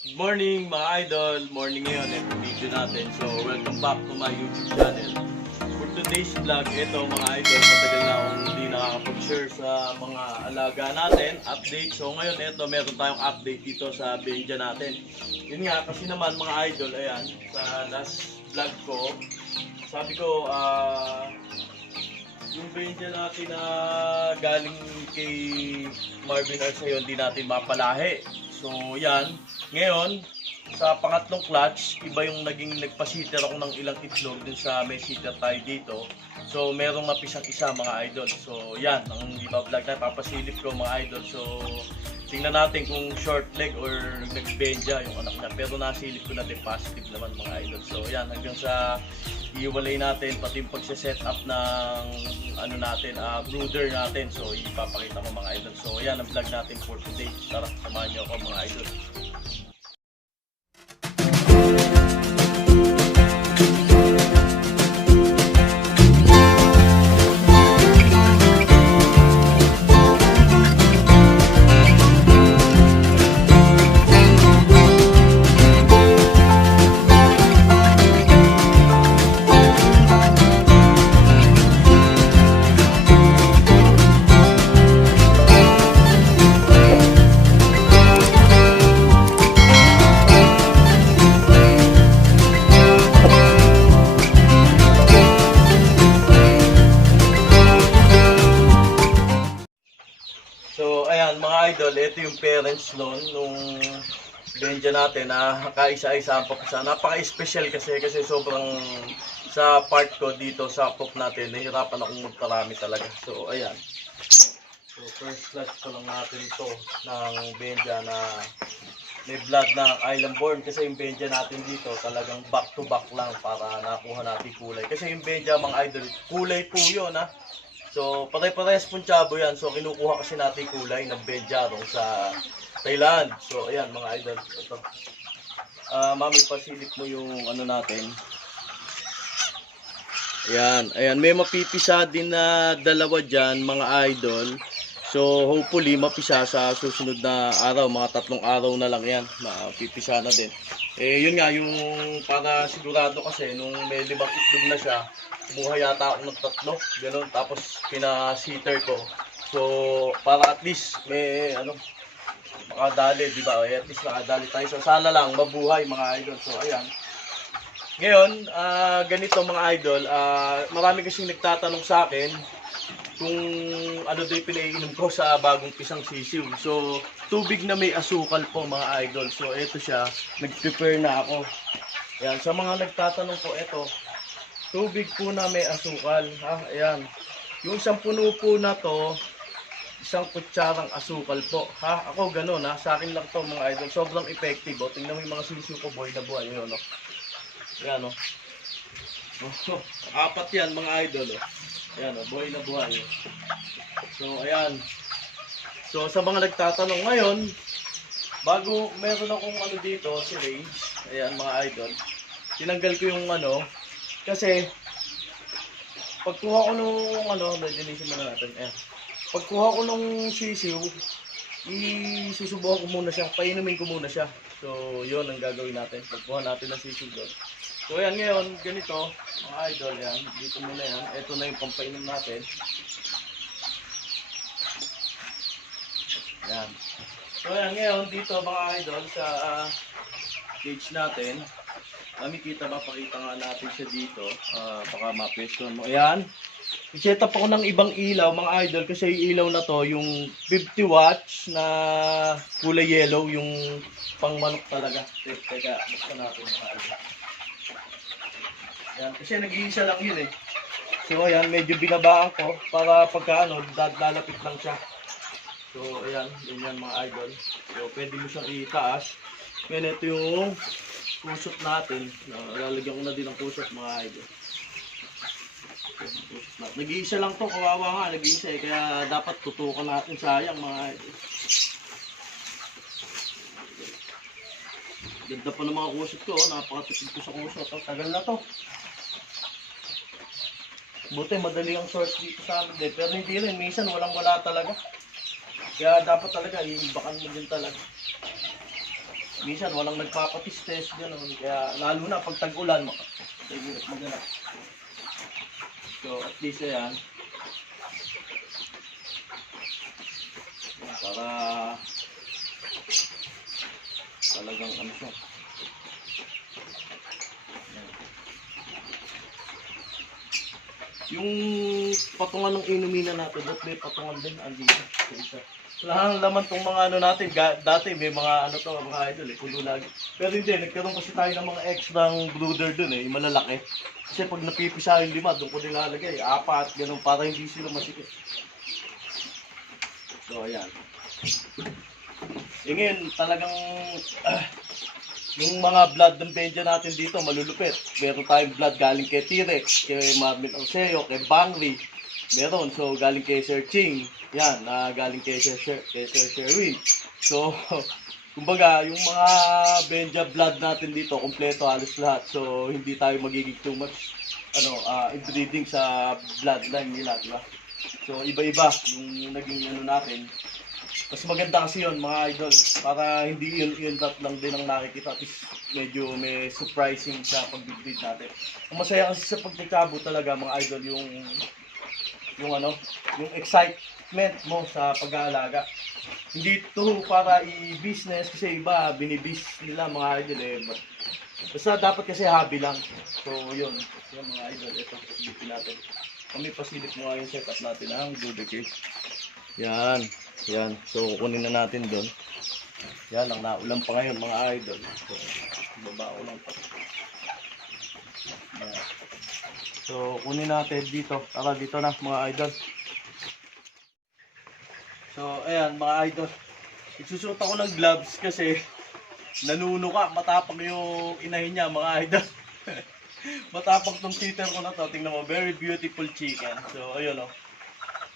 Morning mga idol! Morning ngayon, ito video natin. So, welcome back to my YouTube channel. For today's vlog, ito mga idol, matagal na akong hindi nakakapag-share sa mga alaga natin, update. So, ngayon, ito, meron tayong update dito sa Benja natin. Yun nga, kasi naman mga idol, ayan, sa last vlog ko, sabi ko, ah, yung Benja natin na galing kay Marvin Arceo, hindi natin mapalahi. So, yan. Ngayon, sa pangatlong clutch, iba yung naging nagpa-sitter ako ng ilang itlog dun sa may sitter tayo dito. So, merong napisang isa mga idol. So, yan. Ang iba vlog na papasilip ko mga idol. So, tingnan natin kung short leg or nag-benja yung anak niya. Pero nasilip ko na din positive naman mga idol. So, yan. Hanggang sa iiwalay natin pati yung pagse-set up ng ano natin, ah, brooder natin. So, ipapakita ko mga idol. So, yan ang vlog natin for today. Tara, samahan niyo ako mga idol. Ito yung parents noon nung Benja natin na kaisa-isa ang papasa. Napaka-special kasi kasi sobrang sa part ko dito sa pop natin, nahirapan akong magparami talaga. So, ayan. So, first class ko lang natin to ng Benja na may blood ng island born kasi yung Benja natin dito talagang back to back lang para nakuha natin kulay. Kasi yung Benja mga idol, kulay po yun ha. So, pare-parehas pong tsabo yan. So, kinukuha kasi natin kulay ng Benjarong sa Thailand. So, ayan mga idol. Ito. Ah, mami, pasilip mo yung ano natin. Ayan, ayan. May mapipisa din na dalawa dyan, mga idol. So, hopefully, mapisa sa susunod na araw. Mga tatlong araw na lang yan. Mapipisa na din. Eh, yun nga, yung para sigurado kasi, nung may limang itlog na siya, kumuha yata ako ng tatlo. Ganun. Tapos, pina-sitter ko. So, para at least, may, ano, makadali, di ba? Eh, at least nakadali tayo. So, sana lang, mabuhay, mga idol. So, ayan. Ngayon, ah, ganito mga idol, ah, marami kasing nagtatanong sa akin kung ano daw pinaiinom ko sa bagong pisang sisiw. So, tubig na may asukal po mga idol. So, eto siya. Nag-prepare na ako. Ayan, sa mga nagtatanong po, eto. Tubig po na may asukal. Ha? Ayan. Yung isang puno po na to, isang kutsarang asukal po. Ha? Ako ganun ha. Sa akin lang to mga idol. Sobrang effective. Oh. Tingnan mo yung mga sisiw ko, boy na buhay. Yun, no? Ayan, oh. Oh, apat yan mga idol. Oh. Ayan, oh, buhay na buhay. oh. So, ayan. So, sa mga nagtatanong ngayon, bago meron akong ano dito, si Rage. Ayan, mga idol. Tinanggal ko yung ano, kasi pagkuha ko nung ano, dinisin muna natin. Ayan. Pagkuha ko nung sisiw, isusubukan ko muna siya, painumin ko muna siya. So, yun ang gagawin natin. Pagkuha natin ng sisiw doon. So, ayan ngayon, ganito, mga idol, yan. Dito muna yan. Ito na yung pampainom natin. Yan. So, ayan ngayon, dito mga idol, sa ah, cage natin. Makikita ba, pakita nga natin siya dito. Ah, baka mapestuhan mo. Ayan. I-set up ako ng ibang ilaw, mga idol, kasi yung ilaw na to, yung 50 watts na kulay yellow, yung pangmanok talaga. Teka, teka, buksan natin mga idol. Ayan, kasi nag-iisa lang yun eh. So ayan, medyo binabaan ko para pagka ano, lalapit lang siya. So ayan, yun yan mga idol. So pwede mo siyang itaas. Ngayon ito yung kusot natin. Uh, lalagyan ko na din ng kusot mga idol. Nag-iisa lang to, kawawa nga, nag-iisa eh. Kaya dapat tutukan natin sayang mga idol. Ganda pa ng mga kusot ko, oh. napakatipid ko sa kusot. Oh. Tagal na to. Buti madali ang source dito sa amin eh. Pero hindi rin, minsan walang wala talaga. Kaya dapat talaga, iibakan mo din talaga. minsan walang nagpapatistes, gano'n. Kaya lalo na pag tag-ulan, maka- mahirap maghanap. So, at least ayan. Para talagang ano siya. Yung patungan ng inumina natin, ba't may patungan din? Andito. sa isa. Wala nang laman tong mga ano natin. Dati may mga ano to, mga idol eh, pulo lagi. Pero hindi, nagkaroon kasi tayo ng mga extra brooder dun eh, yung malalaki. Kasi pag napipisa yung lima, doon ko nilalagay. Apat, ganun, para hindi sila masikip. So, ayan. Eh ngayon, talagang ah, yung mga blood Benja natin dito, malulupit. Meron tayong blood galing kay T-Rex, kay Marvin Orseo, kay Bangri. Meron, so galing kay Sir Ching. Yan, na galing kay Sir, Sir, kay Sir Sherwin. So, kumbaga, yung mga Benja blood natin dito, kompleto halos lahat. So, hindi tayo magiging too much ano, ah, inbreeding sa bloodline nila, di ba? So, iba-iba yung naging ano natin. Mas maganda kasi yun, mga idol. Para hindi yun, yun that lang din ang nakikita. At medyo may surprising sa pag-breed natin. Ang masaya kasi sa pagkikabo talaga, mga idol, yung yung ano, yung excitement mo sa pag-aalaga. Hindi to para i-business kasi iba, binibis nila mga idol eh. Basta dapat kasi hobby lang. So, yun. Yung mga idol, ito, silipin natin. Kami pasilip mo nga yung setup natin ang Dudeke. Yan. Yan. So, kunin na natin doon. Yan, ang naulan pa ngayon mga idol. So, baba ko lang pa. Yan. So, kunin natin dito. Tara, dito na mga idol. So, ayan mga idol. Isusuot ako ng gloves kasi nanuno ka. Matapang yung inahin niya mga idol. Matapang tong cheater ko na to. Tingnan mo, very beautiful chicken. So, ayun o.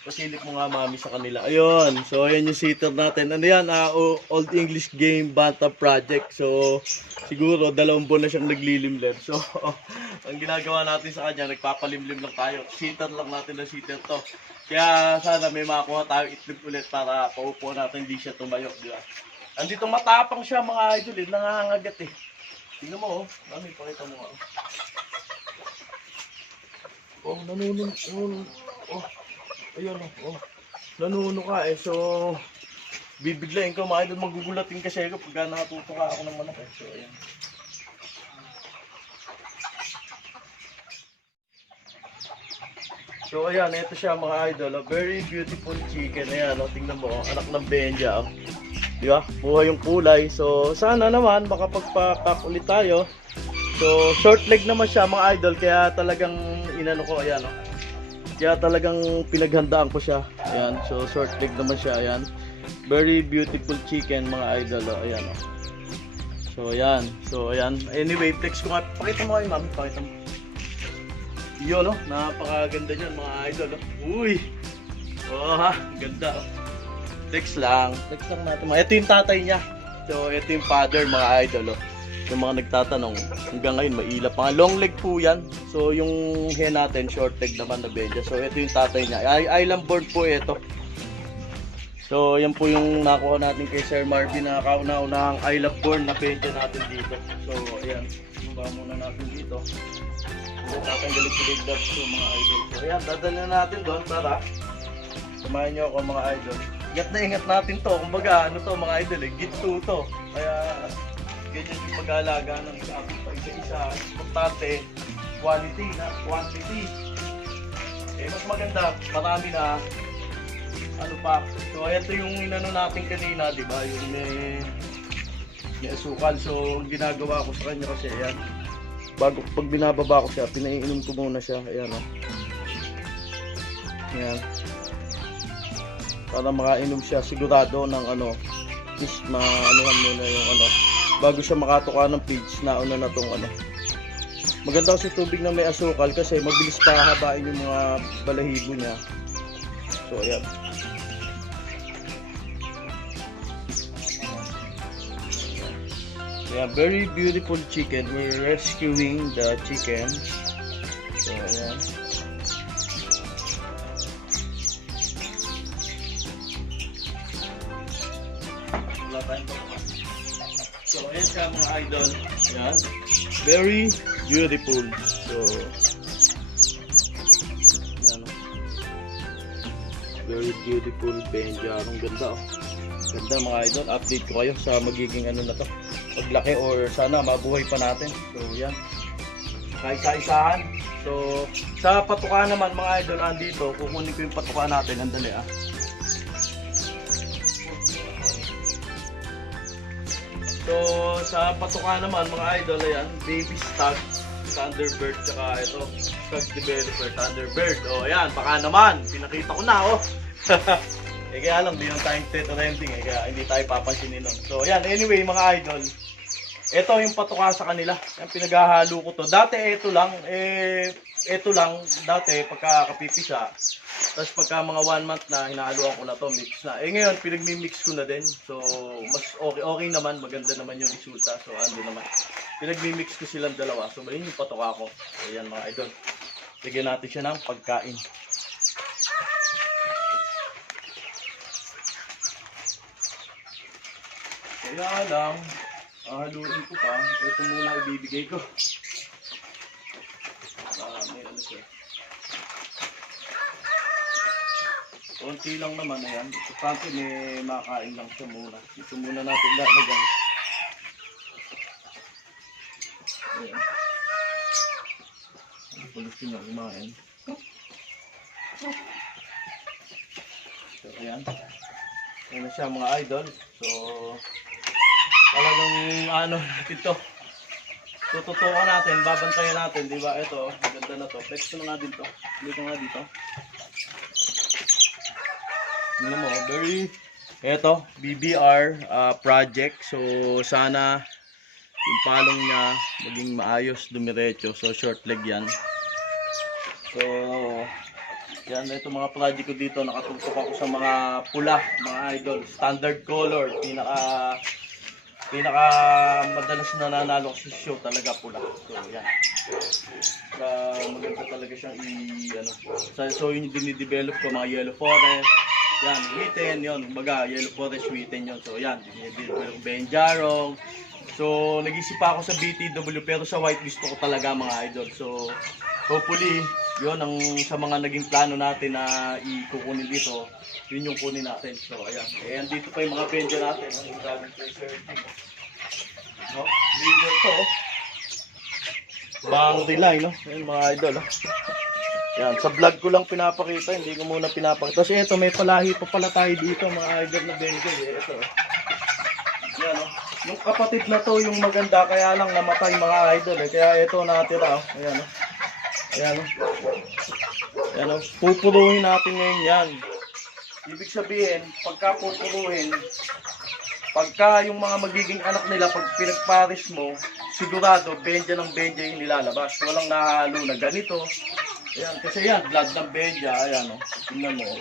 Pasilip mo nga mami sa kanila. Ayun. So, ayan yung sitter natin. Ano yan? o- Old English Game Banta Project. So, siguro dalawang buwan na siyang naglilimlim. So, ang ginagawa natin sa kanya, nagpapalimlim lang tayo. Sitter lang natin na sitter to. Kaya sana may makuha tayo itlog ulit para paupo natin hindi siya tumayo. Di ba? Andito matapang siya mga idol eh. Nangangagat eh. Tingnan mo oh. Mami, pakita mo. Oh, nanuno. nanuno. Oh, ayun oh. oh. Nanuno ka eh. So, bibiglayin ko mga idol. Magugulatin kasi ako pagka nakatuto ka ako ng manok eh. So, ayan. So ayan, ito siya mga idol. A very beautiful chicken. Ayan, oh, tingnan mo. oh, Anak ng Benja. Oh. Di ba? Buhay yung kulay. So sana naman makapagpa-pack ulit tayo. So short leg naman siya mga idol. Kaya talagang inano ko. Ayan oh. Kaya talagang pinaghandaan ko siya. Ayan. So short leg naman siya. Ayan. Very beautiful chicken mga idol. Oh. Ayan oh. So ayan. So ayan. Anyway, flex ko nga. Pakita mo kayo mami. Pakita mo. Yun, no? Napakaganda niyan, mga idol. Oh. Uy! Oh, ha? Ganda. oh. Flex lang. Flex lang natin. Ito yung tatay niya. So, ito yung father, mga idol. Oh. Yung mga nagtatanong, hanggang ngayon, mailap. Mga long leg po yan. So, yung hen natin, short leg naman na bedya. So, ito yung tatay niya. I island bird po ito. So, yan po yung nakuha natin kay Sir Marvin na kauna-unahang I love born na bedya natin dito. So, ayan. Baba muna natin dito. So, tatanggalin ko yung ko mga idol. So, ayan, dadalhin na natin doon para samahan nyo ako mga idol. Ingat na ingat natin to. Kumbaga, ano to mga idol eh, git to to. Kaya, ganyan yung pag-aalaga ng ating pa isa-isa. Importante, quality na quantity. Eh, mas maganda, marami na ano pa. So, ito yung inano natin kanina, di ba? Yung may, may asukal. So, ang ginagawa ko sa kanya kasi, ayan. Bago, pag binababa ko siya, pinaiinom ko muna siya. Ayan, oh. Ayan. Para makainom siya sigurado ng ano, is maanuhan muna yung ano. Bago siya makatuka ng page, nauna na tong ano. Maganda kasi tubig na may asukal kasi mabilis pahabain yung mga balahibo niya. So, ayan. Yeah, very beautiful chicken. We're rescuing the chicken. So, ayan. Wala tayong ayan. Siya mga idol. Yan. Very beautiful. So, yan. oh. Very beautiful Benja. Ang ganda oh. Ganda mga idol. Update ko kayo sa magiging ano na to. Paglaki or sana mabuhay pa natin. So, yan. Kaisa-isahan. So, sa patuka naman mga idol, andito, kukunin ko yung patuka natin. Andali ah. So, sa patuka naman mga idol, ayan, baby stag, Thunderbird, tsaka ito, stag developer, Thunderbird. O, ayan, baka naman, pinakita ko na, oh. eh, kaya lang, di lang tayong teto renting, eh, kaya hindi tayo papansinin nun. So, ayan, anyway, mga idol, ito yung patuka sa kanila. Yung pinaghahalo ko to. Dati ito lang, eh, ito lang, dati pagka tapos pagka mga one month na, hinahaluan ko na to, mix na. Eh ngayon, pinagmi-mix ko na din. So, mas okay, okay naman, maganda naman yung resulta. So, ando naman. Pinagmi-mix ko silang dalawa. So, ayun yung patuka ko. So, yan mga idol. Bigyan natin siya ng pagkain. Kaya lang, haluin ko pa. Ito muna ibibigay ko. Ah, may ano siya. Konti lang naman na yan. Importante may makain lang siya muna. Ito muna natin lalagyan. Ayan. Ang gusto niya kumain. So, ayan. Ayan na siya mga idol. So, talagang ano natin to. Tututukan natin, babantayan natin, di ba? Ito, ang ganda na to. Flex ko na nga din to. Dito nga dito. Tingnan mo, very Ito, BBR ah, project. So, sana yung palong niya maging maayos, dumiretso. So, short leg yan. So, yan, ito mga project ko dito. Nakatutok ako sa mga pula, mga idol. Standard color. Pinaka pinaka madalas na nanalo sa show talaga pula. So, yan. Sa maganda talaga siyang i ano. So, so yung dinidevelop ko mga yellow forest. Yan, wheaten yun. Baga, yellow forest wheaten yun. So, yan. Dinidevelop ko benjarong. So, nag-isip ako sa BTW pero sa white gusto ko talaga mga idol. So, hopefully, yun ang sa mga naging plano natin na ikukunin dito, yun yung kunin natin. So, ayan. Eh, andito pa yung mga benja natin. Ang daming. No? Leader to. Boundary line, no? Ayan, mga idol, oh. Yan, sa vlog ko lang pinapakita, hindi ko muna pinapakita. Kasi ito, may palahi pa pala tayo dito, mga idol na benja. Eh. Ito. Yan, oh. Yung kapatid na to, yung maganda, kaya lang namatay mga idol. Eh. Kaya ito natira, oh. Ayan, oh. Ayan, oh. Ayan, oh. Pupuruhin natin ngayon yan. Ibig sabihin, pagka pupuruhin, pagka yung mga magiging anak nila, pag pinagpares mo, sigurado, benja ng benja yung nilalabas. Walang nahalo na ganito. Ayan, kasi yan, blood ng benja. Ayan, oh. Tingnan mo. oh.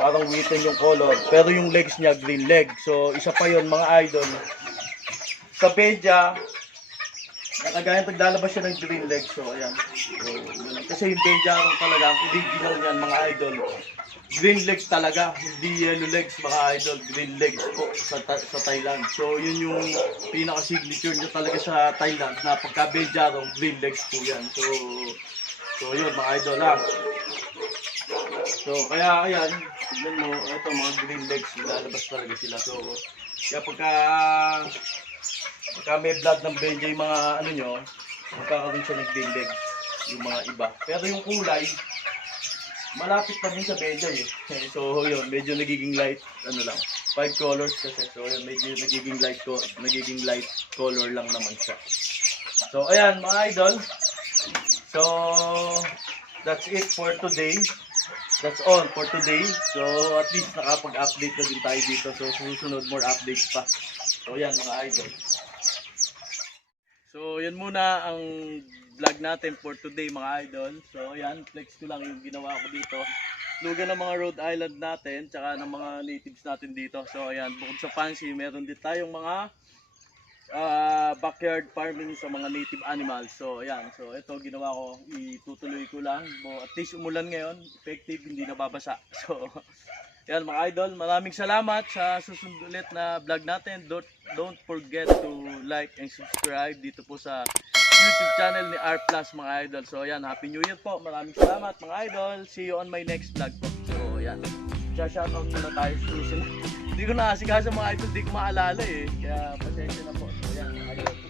Parang wheaten yung color. Pero yung legs niya, green leg. So, isa pa yon mga idol. Sa benja, nakagaya paglalabas siya ng green leg. So, ayan. So. Kasi yung benja rin talaga, ang original niyan, mga idol. Green legs talaga, hindi yellow legs mga idol, green legs po sa, sa Thailand. So yun yung pinaka-signature niya talaga sa Thailand na pagka Benjarong, green legs po yan. So, so yun mga idol ha. So kaya ayan, tignan mo, ito mga green legs, lalabas talaga sila. So kaya pagka, pagka may blood ng Benja yung mga ano nyo, magkakaroon siya ng green legs, yung mga iba. Pero yung kulay, malapit pa din sa Benja eh. So yun, medyo nagiging light, ano lang, five colors kasi. So yun, medyo nagiging light ko, nagiging light color lang naman siya. So ayan mga idol. So that's it for today. That's all for today. So at least nakapag-update na din tayo dito. So susunod more updates pa. So yan mga idol. So yan muna ang vlog natin for today mga idol. So ayan, flex ko lang yung ginawa ko dito. Lugan ng mga Rhode Island natin, tsaka ng mga natives natin dito. So ayan, bukod sa fancy, meron din tayong mga ah, backyard farming sa mga native animals. So ayan, so ito ginawa ko, itutuloy ko lang. Bo, at least umulan ngayon, effective, hindi nababasa. So Yan mga idol, maraming salamat sa susunod ulit na vlog natin. Don't, don't forget to like and subscribe dito po sa YouTube channel ni R Plus mga idol. So yan, Happy New Year po. Maraming salamat mga idol. See you on my next vlog po. So yan, shoutout muna tayo. Hindi ko na kasi mga idol, hindi ko maalala eh. Kaya pasensya na po. So yan, mga idol.